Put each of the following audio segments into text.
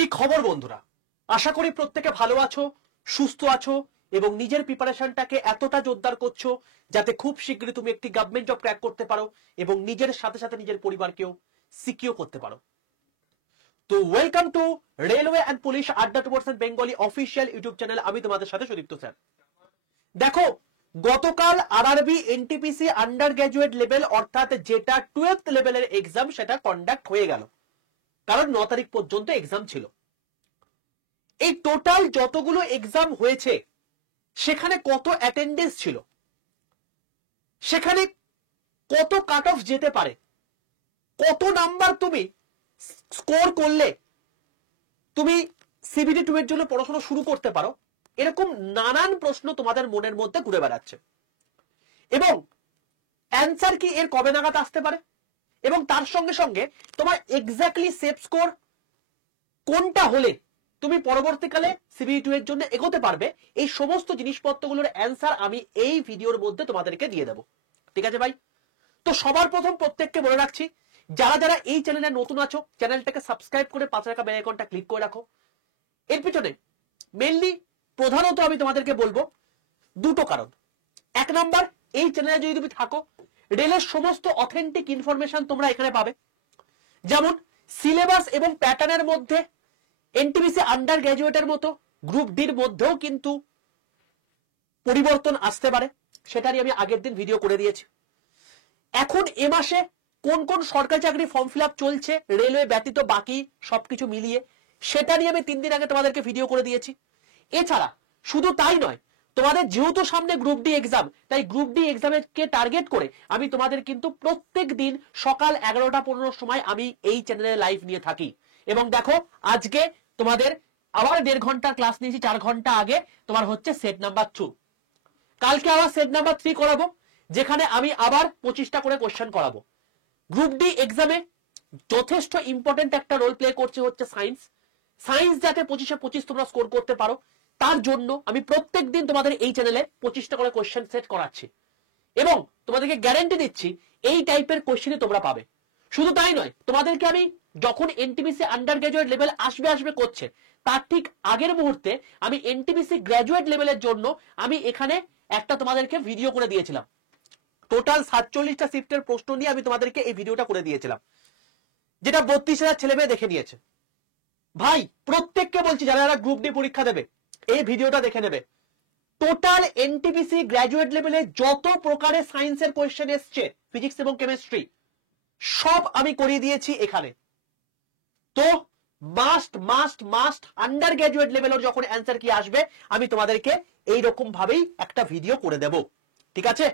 কি খবর বন্ধুরা, আশা করি প্রত্যেকে ভালো আছো, সুস্থ আছো এবং নিজের প্রিপারেশনটাকে এতটা জোরদার করছো যাতে খুব শীঘ্রই তুমি একটি গভর্নমেন্ট জব ক্র্যাক করতে পারো এবং নিজের সাথে সাথে নিজের পরিবারকেও সিকিউর করতে পারো। তো welcome to railway and police আড্ডা towards Bengali official YouTube channel. আমি তোমাদের সাথে সুদীপ্ত স্যার। দেখো, গতকাল RRB NTPC undergraduate level অর্থাৎ যেটা 12th লেভেলের এক্সাম সেটা কন্ডাক্ট হয়ে গেল, কারণ 9 তারিখ পর্যন্ত এক্সাম ছিল। এই টোটাল যতগুলো এক্সাম হয়েছে সেখানে কত অ্যাটেন্ডেন্স ছিল, সেখানে কত কাট অফ যেতে পারে, কত নাম্বার তুমি স্কোর করলে তুমি সিবিটি 2 এর জন্য পড়াশোনা শুরু করতে পারো, এরকম নানান প্রশ্ন তোমাদের মনের মধ্যে ঘুরে বেড়াচ্ছে। এবং অ্যান্সার কি এর কবে নাগাদ আসতে পারে, এবং তার সঙ্গে সঙ্গে তোমার এক্স্যাক্টলি সেফ স্কোর কোনটা হলে তুমি পরবর্তীকালে সিবিটি 2 এর জন্য এগোতে পারবে, এই সমস্ত জিনিসপত্রগুলোর অ্যান্সার আমি এই ভিডিওর মধ্যে তোমাদেরকে দিয়ে দেবো। ঠিক আছে ভাই? তো সবার প্রথম প্রত্যেককে বলে রাখছি, যারা যারা এই চ্যানেলে নতুন আছো চ্যানেলটাকে সাবস্ক্রাইব করে পাশে রাখা বেল আইকনটা ক্লিক করে রাখো। এর পিছনে মেইনলি প্রধানত আমি তোমাদেরকে বলবো দুটো কারণ। এক নাম্বার, এই চ্যানেলে যদি তুমি থাকো রেলের সমস্ত অথেন্টিক ইনফরমেশন তোমরা এখানে পাবে, যেমন সিলেবাস এবং প্যাটার্নের মধ্যে এনটিপিসি আন্ডার গ্রাজুয়েটের মতো গ্রুপ ডির মধ্যেও কিন্তু পরিবর্তন আসতে পারে, সেটারই আমি আগের দিন ভিডিও করে দিয়েছি। এখন এ মাসে কোন কোন সরকারি চাকরি ফর্ম ফিল আপ চলছে রেলওয়ে ব্যতীত বাকি সবকিছু মিলিয়ে, সেটা নিয়ে আমি 3 দিন আগে তোমাদেরকে ভিডিও করে দিয়েছি। এছাড়া শুধু তাই নয়, তোমাদের যেহেতু সামনে গ্রুপ ডি এক্সাম, তাই গ্রুপ ডি এক্সামকে টার্গেট করে আমি তোমাদের কিন্তু প্রত্যেক দিন সকাল 11টা 15 সময় আমি এই চ্যানেলে লাইভ নিয়ে থাকি। এবং দেখো, আজকে তোমাদের আবার 1.5 ঘন্টা ক্লাস নিয়েছি, 4 ঘন্টা আগে তোমার হচ্ছে সেট নাম্বার 2। কালকে আবার সেট নাম্বার 3 করাবো, যেখানে আমি আবার 25টা করে কোশ্চেন করাবো। গ্রুপ ডি এক্সামে যথেষ্ট ইম্পর্টেন্ট একটা রোল প্লে করছে হচ্ছে সায়েন্স যাতে 25-এ 25 তোমরা স্কোর করতে পারো, তার জন্য আমি প্রত্যেক দিন তোমাদের এই চ্যানেলে 25টা করে কোশ্চেন সেট করাচ্ছি এবং তোমাদেরকে গ্যারান্টি দিচ্ছি এই টাইপের কোশ্চেনই তোমরা পাবে। শুধু তাই নয়, তোমাদেরকে আমি যখন এনটিপিসি আন্ডার গ্রাজুয়েট লেভেল আসবে করছে, তার ঠিক আগের মুহূর্তে আমি এনটিপিসি গ্রাজুয়েট লেভেলের জন্য আমি এখানে একটা তোমাদেরকে ভিডিও করে দিয়েছিলাম। টোটাল 47টা শিফটের প্রশ্ন নিয়ে আমি তোমাদেরকে এই ভিডিওটা করে দিয়েছিলাম, যেটা 32,000 ছেলে মেয়ে দেখে নিয়েছে। ভাই, প্রত্যেককে বলছি যারা যারা গ্রুপ ডি পরীক্ষা দেবে এই ভিডিওটা দেখে নেবে। টোটাল এনটিপিসি গ্রাজুয়েট লেভেলে যত প্রকারের সায়েন্সের কোয়েশ্চেন এসছে, ফিজিক্স এবং কেমিস্ট্রি, সব আমি করিয়ে দিয়েছি এখানে। তো must must must under graduate লেভেলের যখন অ্যান্সার কি আসবে আমি তোমাদেরকে এইরকম ভাবেই একটা ভিডিও করে দেব। ঠিক আছে?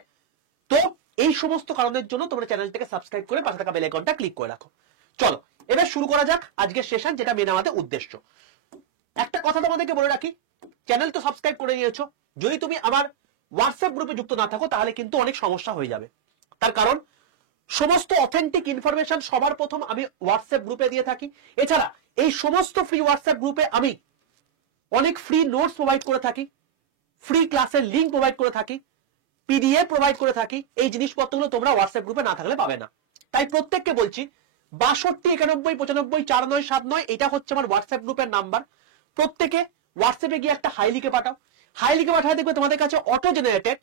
তো এই সমস্ত কারণের জন্য তোমরা চ্যানেলটাকে সাবস্ক্রাইব করে পাশে থাকা বেল আইকনটা ক্লিক করে রাখো। চলো এবার শুরু করা যাক আজকের সেশন, যেটা মেন আমাদের উদ্দেশ্য। একটা কথা তোমাদেরকে বলে রাখি, চ্যানেল তো সাবস্ক্রাইব করে নিয়েছো, যদি তুমি আমার হোয়াটসঅ্যাপ গ্রুপে যুক্ত না থাকো তাহলে কিন্তু অনেক সমস্যা হয়ে যাবে। তার কারণ সমস্ত অথেন্টিক ইনফরমেশন সবার প্রথম আমি হোয়াটসঅ্যাপ গ্রুপে দিয়ে থাকি। এছাড়া এই সমস্ত ফ্রি হোয়াটসঅ্যাপ গ্রুপে আমি অনেক ফ্রি নোটস প্রোভাইড করে থাকি, ফ্রি ক্লাসের লিঙ্ক প্রোভাইড করে থাকি, পিডিএফ প্রোভাইড করে থাকি। এই জিনিসপত্রগুলো তোমরা হোয়াটসঅ্যাপ গ্রুপে না থাকলে পাবে না। তাই প্রত্যেককে বলছি 62 91 95 4979 এটা হচ্ছে আমার হোয়াটসঅ্যাপ গ্রুপের নাম্বার। প্রত্যেকে হোয়াটসঅ্যাপে গিয়ে একটা হাই লিখে পাঠাও। হাই লিখে পাঠালে দেখবে তোমাদের কাছে অটো জেনারেটেড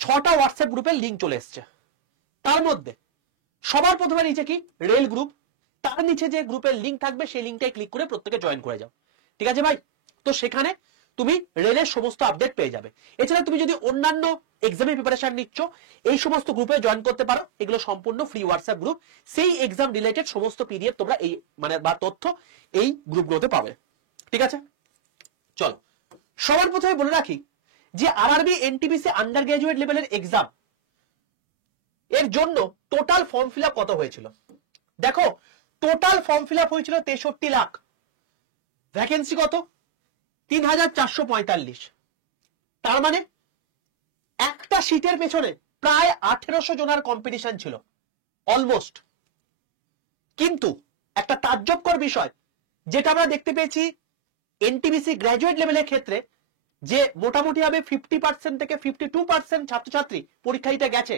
6টা হোয়াটসঅ্যাপ গ্রুপের লিঙ্ক চলে এসছে। তার মধ্যে সবার প্রথমে নিচে কি রেল গ্রুপ, তার নিচে যে গ্রুপের লিঙ্ক থাকবে সেই লিঙ্কটাই ক্লিক করে প্রত্যেকে জয়েন করে যাও। ঠিক আছে ভাই? তো সেখানে তুমি রেলের সমস্ত আপডেট পেয়ে যাবে। এছাড়া তুমি যদি অন্যান্য এক্সামের প্রিপারেশন নিচ্ছ এই সমস্ত গ্রুপে জয়েন করতে পারো, এগুলো সম্পূর্ণ ফ্রি হোয়াটসঅ্যাপ গ্রুপ। সেই এক্সাম রিলেটেড সমস্ত পিডিএফ তোমরা এই বা তথ্য এই গ্রুপগুলোতে পাবে। ঠিক আছে? চলো সবার প্রথমে বলে রাখি যে আরআরবি এনটিপিসি আন্ডার গ্রাজুয়েট লেভেলের এক্সাম এর জন্য টোটাল ফর্ম ফিল আপ কত হয়েছিল। দেখো, টোটাল ফর্ম ফিল আপ হয়েছিল 63 লাখ, ভ্যাকেন্সি কত 3445। তার মানে একটা সিটের পেছনে প্রায় 1800 জনের কম্পিটিশন ছিল অলমোস্ট। কিন্তু একটা তাজ্জবকর বিষয় যেটা আমরা দেখতে পেয়েছি এনটিপিসি গ্রাজুয়েট লেভেলের ক্ষেত্রে, যে মোটামুটি ভাবে 50% থেকে 52% ছাত্রছাত্রী পরীক্ষা দিতে গেছে,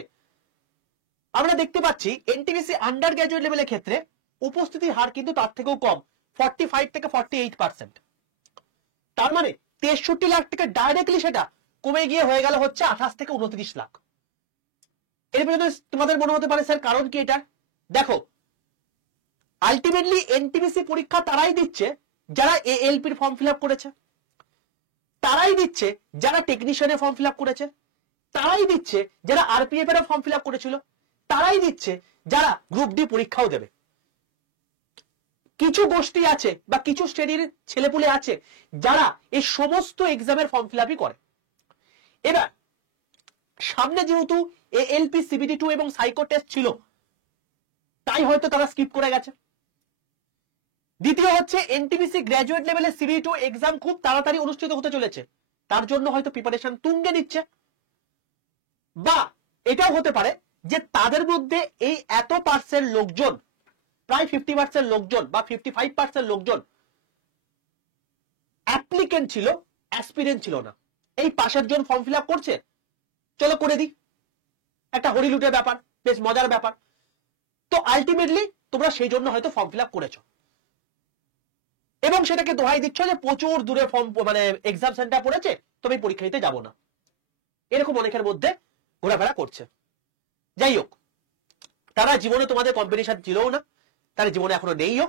আমরা দেখতে পাচ্ছি এনটিপিসি আন্ডার গ্রাজুয়েট লেভেলের ক্ষেত্রে উপস্থিতির হার কিন্তু তার থেকেও কম, 45 থেকে 48%। তার মানে 63 লাখ থেকে ডাইরেক্টলি সেটা কমে গিয়ে হয়ে গেল হচ্ছে 28 থেকে 29 লাখ। এর পেছনে তোমাদের মনে হতে পারে স্যার কারণ কি এটা? দেখো, আলটিমেটলি এনটিপিসি পরীক্ষা তারাই দিচ্ছে যারা এএলপির ফর্ম ফিল আপ করেছে, তারাই দিচ্ছে যারা টেকনিশিয়ানের ফর্ম ফিল আপ করেছে, তারাই দিচ্ছে যারা আরপিএফ এর ফর্ম ফিল আপ করেছিল, তারাই দিচ্ছে যারা গ্রুপ ডি পরীক্ষাও দেবে। কিছু গোষ্ঠী আছে বা কিছু শ্রেণীর ছেলেপুলে আছে যারা এই সমস্ত এক্সামের ফর্ম ফিল আপই করে। এবার সামনে যেহেতু এএলপি সিবিটি 2 এবং সাইকো টেস্ট ছিল, তাই হয়তো তারা স্কিপ করে গেছে। দ্বিতীয় হচ্ছে এনটিপিসি গ্র্যাজুয়েট লেভেলের সিবিটি 2 এক্সাম খুব তাড়াতাড়ি অনুষ্ঠিত হতে চলেছে, তার জন্য হয়তো প্রিপারেশন তুঙ্গে নিচ্ছে। বা এটাও হতে পারে যে তাদের মধ্যে এই এত পার্সেন্ট লোকজন, প্রায় 50% লোকজন বা 55% লোকজন অ্যাপ্লিকেন্ট ছিল, অ্যাসপিরেন্ট ছিল না। এই পাশের জন ফর্ম ফিল আপ করছে, চলো করে দিই, একটা হরিলুটের ব্যাপার, বেশ মজার ব্যাপার। তো আলটিমেটলি তোমরা সেই জন্য হয়তো ফর্ম ফিল আপ করেছো এবং সেটাকে দোহাই দিচ্ছ যে প্রচুর দূরে ফর্ম মানে এক্সাম সেন্টার পড়েছে, তুমি পরীক্ষা দিতে যাবো না, এরকম অনেকের মধ্যে ঘোরাফেরা করছে। যাই হোক, তারা জীবনে তোমাদের কম্পিটিশন ছিলও না, তার জীবনে এখনো নেইও,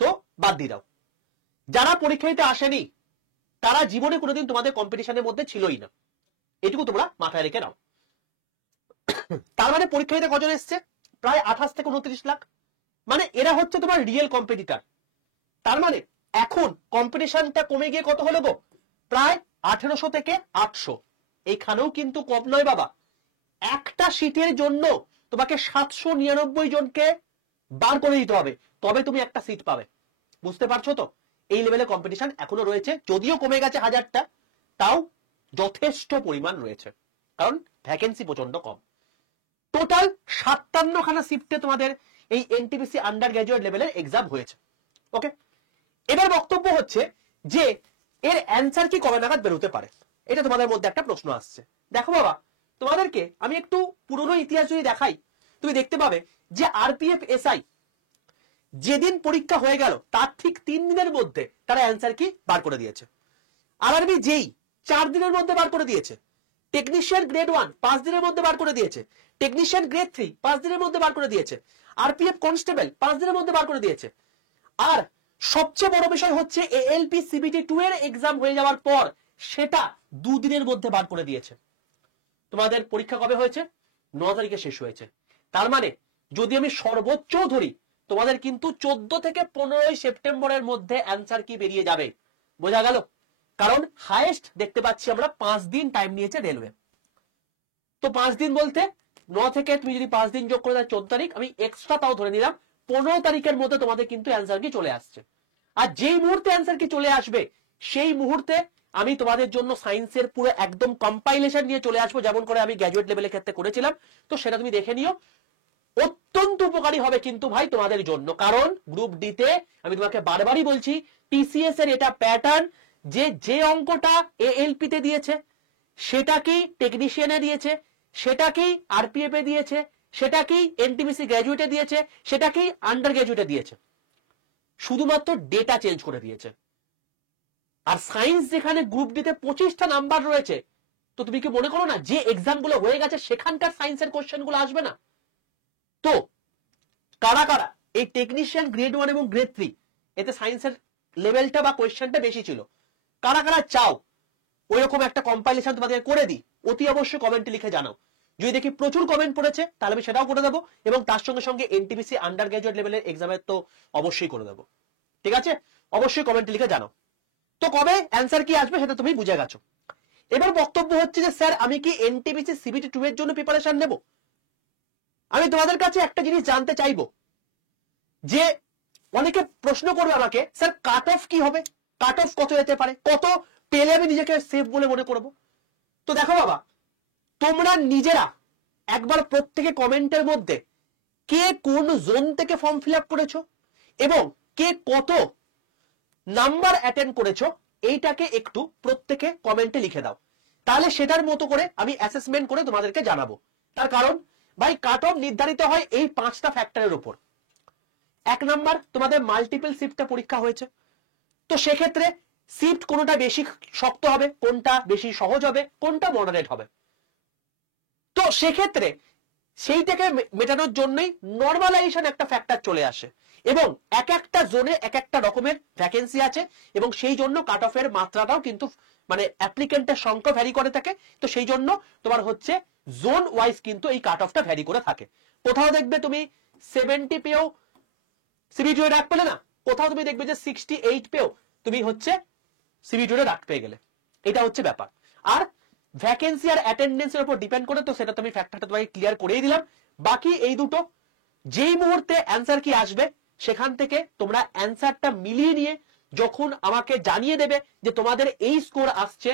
তো বাদ দিয়ে দাও। যারা পরীক্ষা দিতে আসেনি তারা জীবনে কোনোদিন তোমাদের কম্পিটিশনের মধ্যে ছিলই না, এটুকু তোমরা মাথায় রেখে নাও। তার মানে পরীক্ষা দিতে কজন এসছে? প্রায় 28 থেকে 29 লাখ। মানে এরা হচ্ছে তোমার রিয়েল কম্পিটিটর। তার মানে এখন কম্পিটিশনটা কমে গিয়ে কত হলো গো? প্রায় 1800 থেকে 800। এইখানেও কিন্তু কম নয় বাবা। একটা সিটের জন্য তোমাকে 799 জনকে বার করে দিতে হবে, তবে তুমি একটা সিট পাবে। বুঝতে পারছো তো? এই লেভেলে কম্পিটিশন এখনো রয়েছে, যদিও কমে গেছে 1000টা, তাও যথেষ্ট পরিমাণ রয়েছে, কারণ ভ্যাকেন্সি প্রচন্ড কম। টোটাল 57 খানা শিফটে তোমাদের এই এনটিপিসি আন্ডার গ্র্যাজুয়েট লেভেলের এক্সাম হয়েছে। ওকে, এবার বক্তব্য হচ্ছে যে এর অ্যান্সার কি কবে নাগাদ বেরোতে পারে, এটা তোমাদের মধ্যে একটা প্রশ্ন আসছে। দেখো বাবা, তোমাদেরকে আমি একটু পুরনো ইতিহাস যদি দেখাই, তুমি দেখতে পাবে যে আরপিএফ এসআই যেদিন পরীক্ষা হয়ে গেল তার ঠিক 3 দিনের মধ্যে তারা অ্যান্সার কি বার করে দিয়েছে। আরআরবি যেই 4 দিনের মধ্যে বার করে দিয়েছে, টেকনিশিয়ান গ্রেড 1 5 দিনের মধ্যে বার করে দিয়েছে, টেকনিশিয়ান গ্রেড 3 5 দিনের মধ্যে বার করে দিয়েছে, আরপিএফ কনস্টেবল 5 দিনের মধ্যে বার করে দিয়েছে। আর সবচেয়ে বড় বিষয় হচ্ছে এএলপি সিবিটি 2 এর এক্সাম হয়ে যাওয়ার পর সেটা 2 দিনের মধ্যে বার করে দিয়েছে। তোমাদের পরীক্ষা কবে হয়েছে? 9 তারিখে শেষ হয়েছে। তার মানে যদি আমি সর্বোচ্চ ধরি, তোমাদের কিন্তু 14 থেকে 15 সেপ্টেম্বরের মধ্যে অ্যান্সার কি বেরিয়ে যাবে। বোঝা গেল? কারণ হাইয়েস্ট দেখতে পাচ্ছি আমরা 5 দিন টাইম নিয়েছে রেলওয়ে। তো 5 দিন বলতে 9 থেকে তুমি যদি 5 দিন যোগ করে দাও 14 তারিখ, আমি এক্সট্রা তাও ধরে নিলাম 15 তারিখের মধ্যে তোমাদের কিন্তু অ্যান্সার কি চলে আসছে। আর যেই মুহূর্তে অ্যান্সার কি চলে আসবে সেই মুহূর্তে আমি তোমাদের জন্য সায়েন্সের পুরো একদম কম্পাইলেশন নিয়ে চলে আসবো, যেমন করে আমি গ্র্যাজুয়েট লেভেলের ক্ষেত্রে করেছিলাম। তো সেটা তুমি দেখে নিও, অত্যন্ত উপকারী হবে কিন্তু ভাই তোমাদের জন্য। কারণ গ্রুপ ডি তে আমি তোমাকে বারবারই বলছি, টিসিএস এর এটা প্যাটার্ন যে যে অঙ্কটা এএলপি তে দিয়েছে সেটাকেই টেকনিশিয়ানে দিয়েছে, সেটাকেই আরপিএফ এ দিয়েছে, সেটাকেই এনটিপিসি গ্র্যাজুয়েটে দিয়েছে, সেটাকেই আন্ডার গ্র্যাজুয়েটে দিয়েছে, শুধুমাত্র ডেটা চেঞ্জ করে দিয়েছে। আর সায়েন্স যেখানে গ্রুপ ডি তে 25টা নাম্বার রয়েছে, তো তুমি কি মনে করো না যে এক্সাম গুলো হয়ে গেছে সেখানকার সায়েন্সের কোশ্চেন গুলো আসবে না? তো কারা কারা এই টেকনিশিয়ান গ্রেড 1 এবং গ্রেড 3 এতে সায়েন্সের লেভেলটা বা কোশ্চেনটা বেশি ছিল, কারা কারা চাও ওইরকম একটা কম্পাইলেশন তোমাদের করে দিই, অতি অবশ্যই কমেন্টে লিখে জানাও। যদি দেখি প্রচুর কমেন্ট পড়েছে তাহলে আমি সেটাও করে দেবো, এবং তার সঙ্গে সঙ্গে এনটিপিসি আন্ডার গ্র্যাজুয়েট লেভেলের এক্সামের তো অবশ্যই করে দেবো। ঠিক আছে, অবশ্যই কমেন্টে লিখে জানাও। তো কবে অ্যান্সার কি আসবে সেটা তুমি বুঝে গেছো। এবার বক্তব্য হচ্ছে যে স্যার আমি কি এনটিপিসি সিবিটি 2 এর জন্য প্রিপারেশন নেব? আমি তোমাদের কাছে একটা জিনিস জানতে চাইবো, যে অনেকে প্রশ্ন করবে আমাকে, স্যার কাট অফ কি হবে, কাট অফ কত যেতে পারে, কত পেলে আমি নিজেকে সেফ বলে মনে করব? তো দেখো বাবা, তোমরা নিজেরা একবার প্রত্যেকে কমেন্টের মধ্যে কে কোন জোন থেকে ফর্ম ফিল আপ করেছো এবং কে কত নাম্বার অ্যাটেন্ড করেছো এইটাকে একটু প্রত্যেকে কমেন্টে লিখে দাও। তাহলে সেটার মতো করে আমি অ্যাসেসমেন্ট করে তোমাদেরকে জানাবো। তার কারণ ভাই কাট অফ নির্ধারিত হয় এই 5টা ফ্যাক্টরের উপর। এক নাম্বার তোমাদের মাল্টিপল শিফটে পরীক্ষা হয়েছে, তো সেক্ষেত্রে শিফট কোনটা বেশি শক্ত হবে, কোনটা বেশি সহজ হবে, কোনটা মডারেট হবে, তো সেক্ষেত্রে সেইটাকে মেটানোর জন্যই নর্মালাইজেশন একটা ফ্যাক্টর চলে আসে এবং এক একটা জোনে এক একটা রকমের ভ্যাকেন্সি আছে এবং সেই জন্য কাট অফের মাত্রাটাও কিন্তু মানে অ্যাপ্লিকেন্টের সংখ্যা ভ্যারি করে থাকে, তো সেই জন্য তোমার হচ্ছে জোন ওয়াইজ কিন্তু এই কাট অফটা ভ্যারি করে থাকে। কোথাও দেখবে তুমি 70 পেও সিবিটি রাখ পেলে না, কোথাও তুমি দেখবে যে 68 পেও তুমি হচ্ছে সিবিটি রাখ পেয়ে গেলে, এটা হচ্ছে ব্যাপার। আর ভ্যাকেন্সি আর অ্যাটেন্ডেন্সের উপর ডিপেন্ড করে, তো সেটা তুমি ফ্যাক্টরটা তোমাকে ক্লিয়ার করেই দিলাম। বাকি এই দুটো যেই মুহূর্তে অ্যান্সার কি আসবে সেখান থেকে তোমরা অ্যান্সারটা মিলিয়ে নিয়ে যখন আমাকে জানিয়ে দেবে যে তোমাদের এই স্কোর আসছে,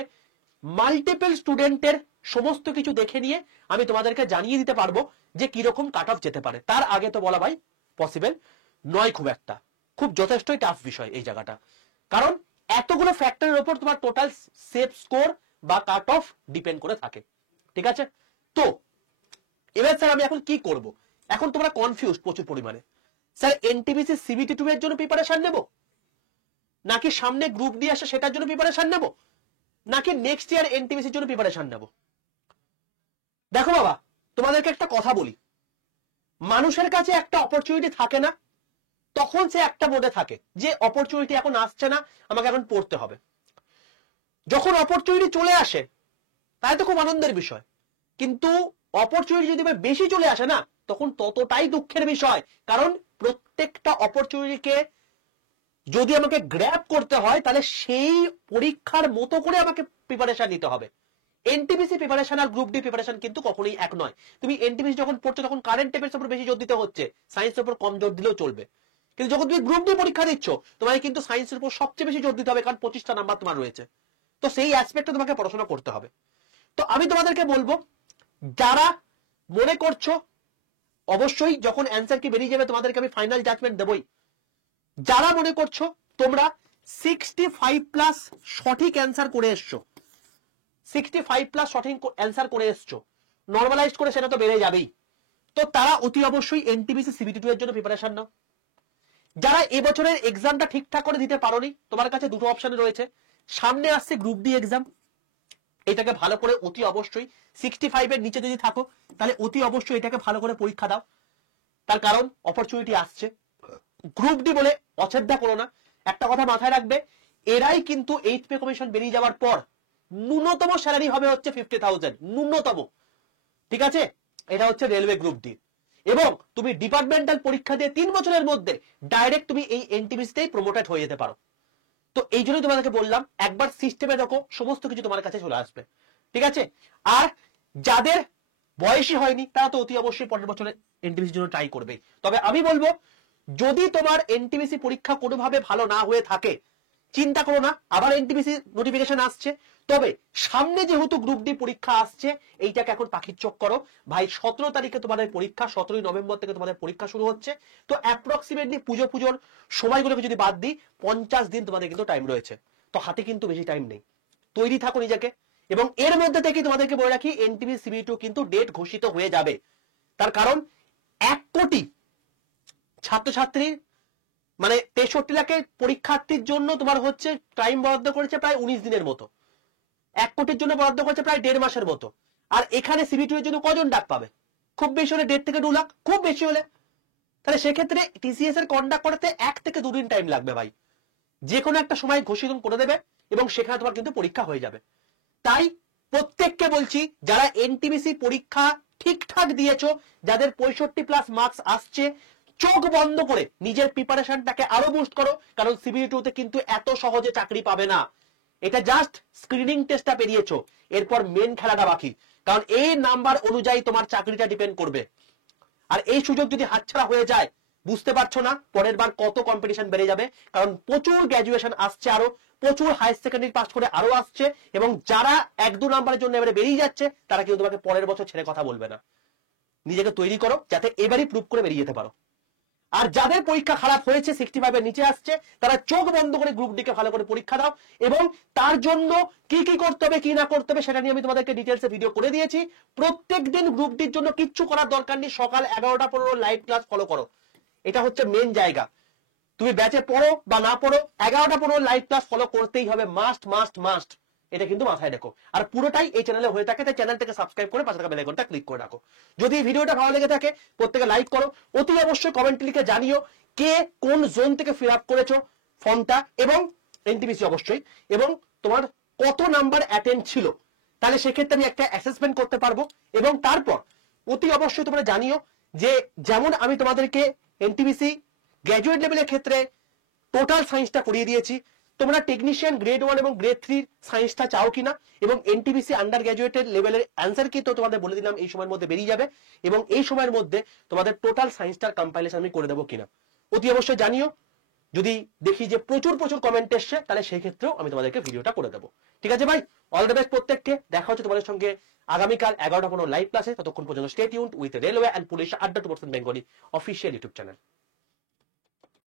মাল্টিপল স্টুডেন্টের সমস্ত কিছু দেখে নিয়ে আমি তোমাদেরকে জানিয়ে দিতে পারবো যে কিরকম কাট অফ যেতে পারে। তার আগে তো বলা ভাই পসিবল নয়, খুব একটা, খুব যথেষ্টই টাফ বিষয় এই জায়গাটা, কারণ এতগুলো ফ্যাক্টরের উপর তোমার টোটাল সেফ স্কোর বা কাট অফ ডিপেন্ড করে থাকে। ঠিক আছে, তো এবার স্যার আমি এখন কি করব? এখন তোমরা কনফিউজ প্রচুর পরিমাণে, স্যার এনটিপিসি সিবিটি 2 এর জন্য প্রিপারেশন নেব, নাকি সামনে গ্রুপ ডি আসে সেটার জন্য প্রিপারেশন নেব, নাকি নেক্সট ইয়ার এনটিপিসির জন্য প্রিপারেশন নেব? দেখো বাবা, তোমাদেরকে একটা কথা বলি, মানুষের কাছে একটা অপরচুনিটি থাকে না, তখন সে একটা মোডে থাকে যে অপরচুনিটি এখন আসছে না, আমাকে এখন পড়তে হবে। যখন অপরচুনিটি চলে আসে তাই তো খুব আনন্দের বিষয়, কিন্তু অপরচুনিটি যদি বেশি চলে আসে না তখন ততটাই দুঃখের বিষয়, কারণ প্রত্যেকটা অপরচুনিটিকে যদি আমাকে গ্র্যাব করতে হয় তাহলে সেই পরীক্ষার মতো করে আমাকে প্রিপারেশন নিতে হবে। এনটিপিসি প্রিপারেশন আর গ্রুপ ডি প্রিপারেশন কিন্তু কখনোই এক নয়। তুমি এনটিপিসি যখন পড়ছো তখন কারেন্ট অ্যাফেয়ার্স উপর বেশি জোর দিতে হচ্ছে, সায়েন্সের উপর কম জোর দিলেও চলবে, কিন্তু যখন তুমি গ্রুপ ডি পরীক্ষা দিচ্ছ তোমাকে কিন্তু সায়েন্সের উপর সবচেয়ে বেশি জোর দিতে হবে, কারণ 25টা নাম্বার তোমার রয়েছে, তো সেই অ্যাসপেক্টে তোমাকে পড়াশোনা করতে হবে। তো আমি তোমাদেরকে বলবো, যারা মনে করছো, অবশ্যই যখন অ্যান্সার কি বেরিয়ে যাবে তোমাদেরকে আমি ফাইনাল জাজমেন্ট দেবই, যারা মনে করছো তোমরা 65 প্লাস সঠিক অ্যান্সার করে এসছো, 65 প্লাস সঠিক অ্যান্সার করে এসছো, নরমালাইজড করে সেটা তো বেড়ে যাবেই, তো তারা অতি অবশ্যই এনটিপিসি সিবিটি 2 এর জন্য প্রিপারেশন নাও। যারা এবছরের এক্সামটা ঠিকঠাক করে দিতে পারোনি, তোমার কাছে দুটো অপশন রয়েছে, সামনে আসছে গ্রুপ ডি এক্সাম, এটাকে ভালো করে অতি অবশ্যই 65 এর নিচে যদি থাকো তাহলে অতি অবশ্যই এটাকে ভালো করে পরীক্ষা দাও, তার কারণ অপরচুনিটি আসছে। গ্রুপ ডি বলে অশ্রদ্ধা করো না, একটা কথা মাথায় রাখবে, এরাই কিন্তু 8th পে কমিশন বেরিয়ে যাওয়ার পর ন্যূনতম স্যালারি হবে হচ্ছে 50,000 ন্যূনতম, ঠিক আছে? এটা হচ্ছে রেলওয়ে গ্রুপ ডি, এবং তুমি ডিপার্টমেন্টাল পরীক্ষা দিয়ে 3 বছরের মধ্যে ডাইরেক্ট তুমি এই এনটিপিসিতেই প্রমোটেড হয়ে যেতে পারো। তো এই জন্যই তোমাদেরকে বললাম একবার সিস্টেমে দেখো, সমস্ত কিছু তোমার কাছে চলে আসবে, ঠিক আছে? আর যাদের বয়সই হয়নি তারা তো অতি অবশ্যই পরের বছরে এনটিপিসির জন্য ট্রাই করবে। তবে আমি বলবো, যদি তোমার এনটিপিসি পরীক্ষা কোনোভাবে ভালো না হয়ে থাকে চিন্তা করো না, আবার এনটিপিসি নোটিফিকেশন আসছে, তবে সামনে যেহেতু গ্রুপ ডি পরীক্ষা আসছে এইটাকে এখন পাখির চোখ করো ভাই। 17 তারিখে তোমাদের পরীক্ষা, 17 নভেম্বর থেকে তোমাদের পরীক্ষা শুরু হচ্ছে, তো অ্যাপ্রক্সিমেটলি পুজোর সময়গুলোকে যদি বাদ দিই 50 দিন তোমাদের কিন্তু টাইম রয়েছে, তো হাতে কিন্তু বেশি টাইম নেই, তৈরি থাকো নিজেকে। এবং এর মধ্যে থেকে তোমাদেরকে বলে রাখি, এনটিপিসি সিবিটি 2 কিন্তু ডেট ঘোষিত হয়ে যাবে, তার কারণ 1 কোটি ছাত্রছাত্রী মানে 63 লাখের পরীক্ষার্থীর জন্য তোমার হচ্ছে টাইম বরাদ্দ করেছে প্রায় 19 দিনের মতো, 1 কোটির জন্য বরাদ্দ করেছে প্রায় 1.5 মাসের মতো। আর এখানে সিবিটি এর জন্য কজন ডাক পাবে? খুব বেশি হলে 1.5 থেকে 2 লাখ, খুব বেশি হলে। তাহলে সেক্ষেত্রে টিসিএস এর কন্ডাক্ট করতে 1 থেকে 2 দিন টাইম লাগবে ভাই, যে কোনো একটা সময় ঘোষিত করে দেবে এবং সেখানে তোমার কিন্তু পরীক্ষা হয়ে যাবে। তাই প্রত্যেককে বলছি, যারা এনটিপিসি পরীক্ষা ঠিকঠাক দিয়েছো, যাদের 65 প্লাস মার্কস আসছে, চোখ বন্ধ করে নিজের প্রিপারেশনটাকে আরো বুস্ট করো, কারণ সিবিটি 2 তে কিন্তু এত সহজে চাকরি পাবে না, এটা জাস্ট স্ক্রিনিং টেস্টটা পেরিয়েছো, এরপর মেন খেলাটা বাকি, কারণ এই নাম্বার অনুযায়ী তোমার চাকরিটা ডিপেন্ড করবে। আর এই সুযোগ যদি হাতছাড়া হয়ে যায়, বুঝতে পারছো না পরের বার কত কম্পিটিশন বেড়ে যাবে, কারণ প্রচুর গ্র্যাজুয়েশন আসছে, আরো প্রচুর হায়ার সেকেন্ডারি পাস করে আরো আসছে, এবং যারা 1-2 নাম্বারের জন্য এবারে বেরিয়ে যাচ্ছে তারা কিন্তু তোমাকে পরের বছর ছেড়ে কথা বলবে না। নিজেকে তৈরি করো যাতে এবারই প্রুভ করে বেরিয়ে যেতে পারো। আর যাদের পরীক্ষা খারাপ হয়েছে, 65 এর নিচে আসছে, তারা চোখ বন্ধ করে গ্রুপ ডি কে ভালো করে পরীক্ষা দাও, এবং তার জন্য কি কি করতে হবে কি না করতে হবে সেটা নিয়ে আমি তোমাদেরকে ডিটেইলসে ভিডিও করে দিয়েছি। প্রত্যেকদিন গ্রুপ ডির জন্য কিচ্ছু করার দরকার নেই, সকাল 11টা 15 লাইভ ক্লাস ফলো করো, এটা হচ্ছে মেন জায়গা। তুমি ব্যাচে পড়ো বা না পড়ো, 11টা 15 লাইভ ক্লাস ফলো করতেই হবে, মাস্ট মাস্ট মাস্ট। এটা কিন্তু মাথায় রাখো। আর পুরোটাই এই চ্যানেলে হয়ে থাকে, তাই চ্যানেলটাকে সাবস্ক্রাইব করে পাশে থাকা বেল আইকনটা ক্লিক করে রাখো। যদি ভিডিওটা ভালো লেগে থাকে প্রত্যেকে লাইক করো, অতি অবশ্যই কমেন্ট লিখে জানিও কে কোন জোন থেকে ফিল আপ করেছো ফর্মটা, এবং এনটিপিসি অবশ্যই, এবং তোমার কত নাম্বার অ্যাটেন্ড ছিল, তাহলে সেক্ষেত্রে আমি একটা অ্যাসেসমেন্ট করতে পারবো। এবং তারপর অতি অবশ্যই তোমরা জানিও যে যেমন আমি তোমাদেরকে এনটিপিসি গ্র্যাজুয়েট লেভেলের ক্ষেত্রে টোটাল সায়েন্সটা করিয়ে দিয়েছি, তোমরা টেকনিশিয়ান গ্রেড 1 এবং গ্রেড 3 সায়েন্সটা চাও কিনা, এবং এনটিপিসি আন্ডার গ্র্যাজুয়েটের লেভেলের অ্যান্সার কি তো তোমাদের বলে দিলাম এই সময়ের মধ্যে বেরিয়ে যাবে, এবং এই সময়ের মধ্যে তোমাদের টোটাল সায়েন্সটার কম্পাইলেশন আমি করে দেবো কিনা অতি অবশ্যই জানিও। যদি দেখি যে প্রচুর প্রচুর কমেন্ট এসছে, তাহলে সেই ক্ষেত্রেও আমি তোমাদেরকে ভিডিওটা করে দেবো। ঠিক আছে ভাই, অল দ্য বেস্ট প্রত্যেককে। দেখা হচ্ছে তোমাদের সঙ্গে আগামীকাল 11টা 15 লাইভ ক্লাসে। ততক্ষণ পর্যন্ত stay tuned with railway and police আড্ডা 2% বেঙ্গলি অফিসিয়াল ইউটিউব চ্যানেল।